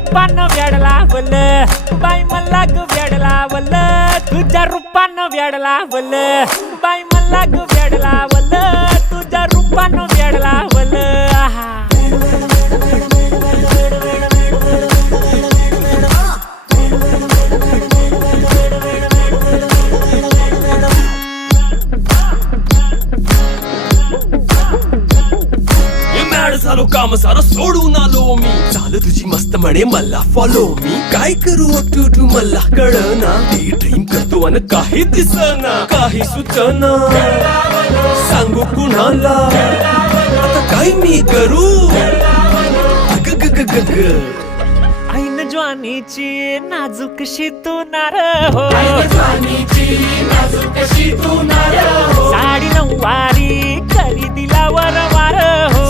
रूपानं वेड लावल बाई मला ग वेड लावल तुझ्या रूपानं वेड लावल बाई मला ग वेड लावल तुझ्या रूपानं वेड लावल झालो काम सारं सोडून आलो मी चाल तुझी मस्त म्हणे मला फॉलो मी काय करू टू मला कळना ती ड्रीम करतो आणि काही दिसना काही सुचना सांगू कुणाला आता काय मी करू ऐन ज्वानीची नाजूकशी तू नार हो साडी नऊवारी खरी दिला वर वार हो